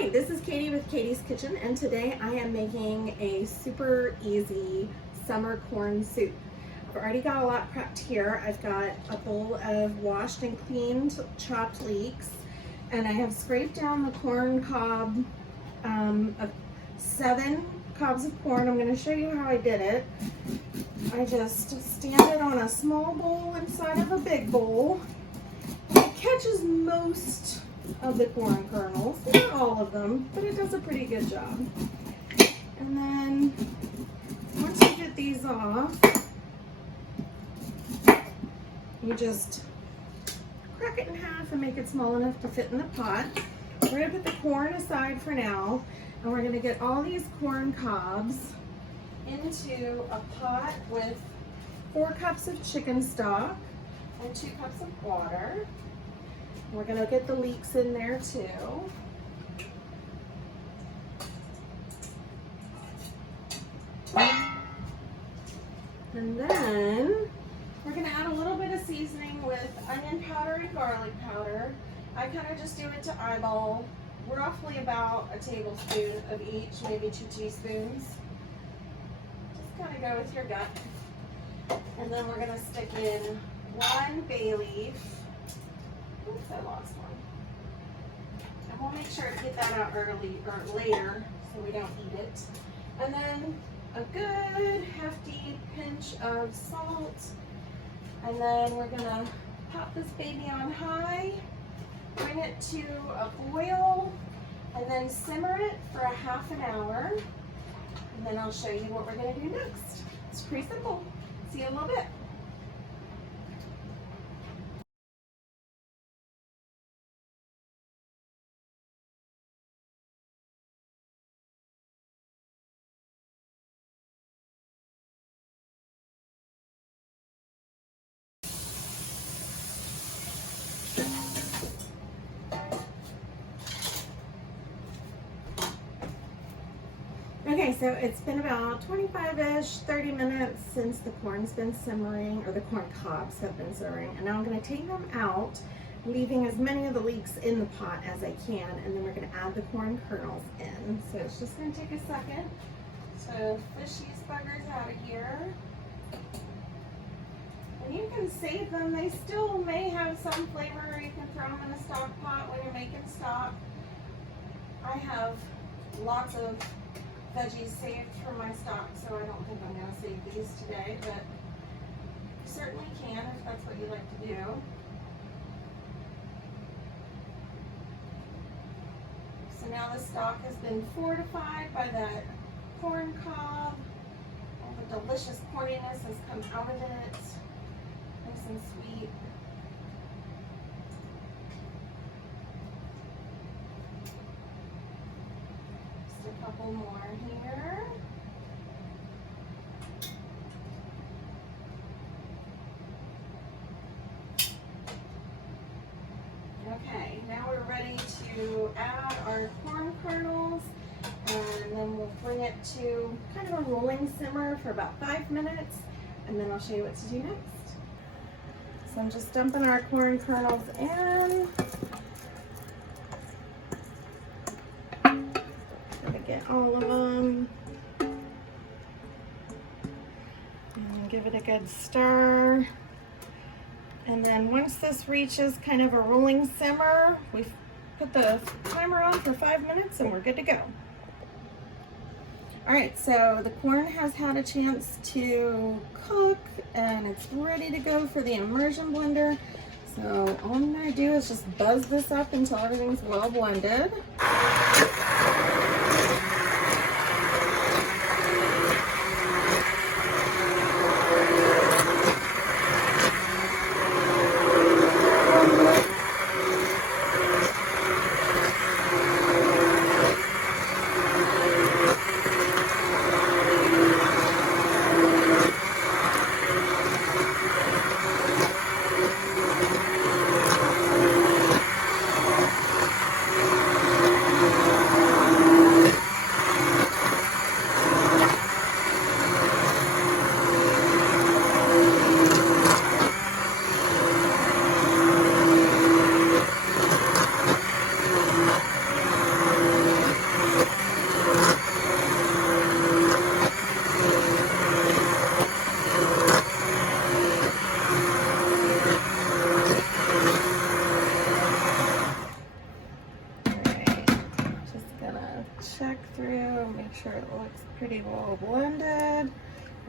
Hi, this is Katie with Katie's Kitchen, and today I am making a super easy summer corn soup. I've already got a lot prepped here. I've got a bowl of washed and cleaned chopped leeks, and I have scraped down the corn cob, of 7 cobs of corn. I'm going to show you how I did it. I just stand it on a small bowl inside of a big bowl. It catches most of the corn kernels, not all of them, but it does a pretty good job. And then once you get these off, you just crack it in half and make it small enough to fit in the pot. We're going to put the corn aside for now, and we're going to get all these corn cobs into a pot with 4 cups of chicken stock and 2 cups of water. We're going to get the leeks in there too. And then we're going to add a little bit of seasoning with onion powder and garlic powder. I kind of just do it to eyeball, roughly about a tablespoon of each, maybe 2 teaspoons. Just kind of go with your gut. And then we're going to stick in 1 bay leaf. Oops, I lost one. And we'll make sure to get that out early or later so we don't eat it. And then a good hefty pinch of salt. And then we're gonna pop this baby on high, bring it to a boil, and then simmer it for a half an hour. And then I'll show you what we're gonna do next. It's pretty simple. See you in a little bit. Okay, so it's been about 25-ish, 30 minutes since the corn's been simmering, or the corn cobs have been simmering, and now I'm going to take them out, leaving as many of the leeks in the pot as I can, and then we're going to add the corn kernels in. So it's just going to take a second to fish these buggers out of here. And you can save them. They still may have some flavor. You can throw them in a stock pot when you're making stock. I have lots of veggies saved for my stock, so I don't think I'm going to save these today, but you certainly can if that's what you like to do. So now the stock has been fortified by that corn cob. All the delicious corniness has come out of it. Nice and sweet. A couple more here. Okay, now we're ready to add our corn kernels, and then we'll bring it to kind of a rolling simmer for about 5 minutes, and then I'll show you what to do next. So I'm just dumping our corn kernels in. Get all of them, and give it a good stir. And then once this reaches kind of a rolling simmer, we put the timer on for 5 minutes and we're good to go. All right, so the corn has had a chance to cook and it's ready to go for the immersion blender. So all I'm gonna do is just buzz this up until everything's well blended.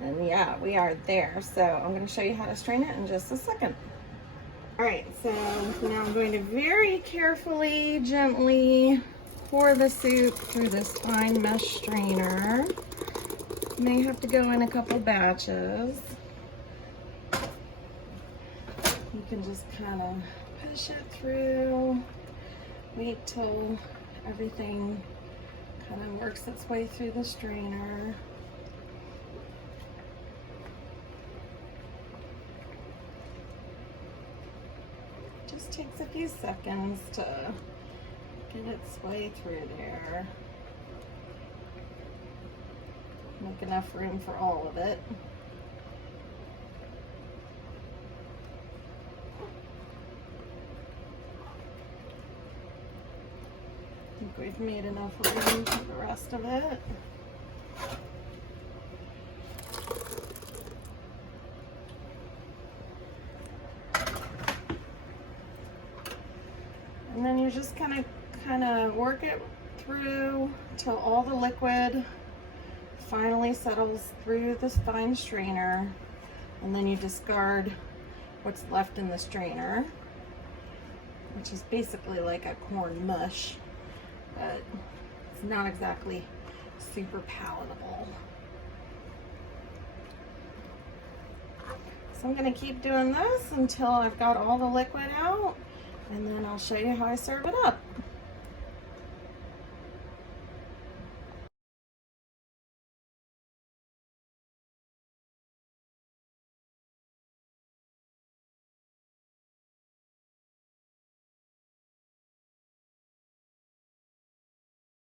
And yeah, we are there. So I'm going to show you how to strain it in just a second. All right, so now I'm going to very carefully, gently pour the soup through this fine mesh strainer. May have to go in a couple batches. You can just kind of push it through, wait till everything kind of works its way through the strainer. Just takes a few seconds to get its way through there. Make enough room for all of it. I think we've made enough room for the rest of it. And then you just kind of work it through till all the liquid finally settles through this fine strainer, and then you discard what's left in the strainer, which is basically like a corn mush, but it's not exactly super palatable. So I'm going to keep doing this until I've got all the liquid out, and then I'll show you how I serve it up.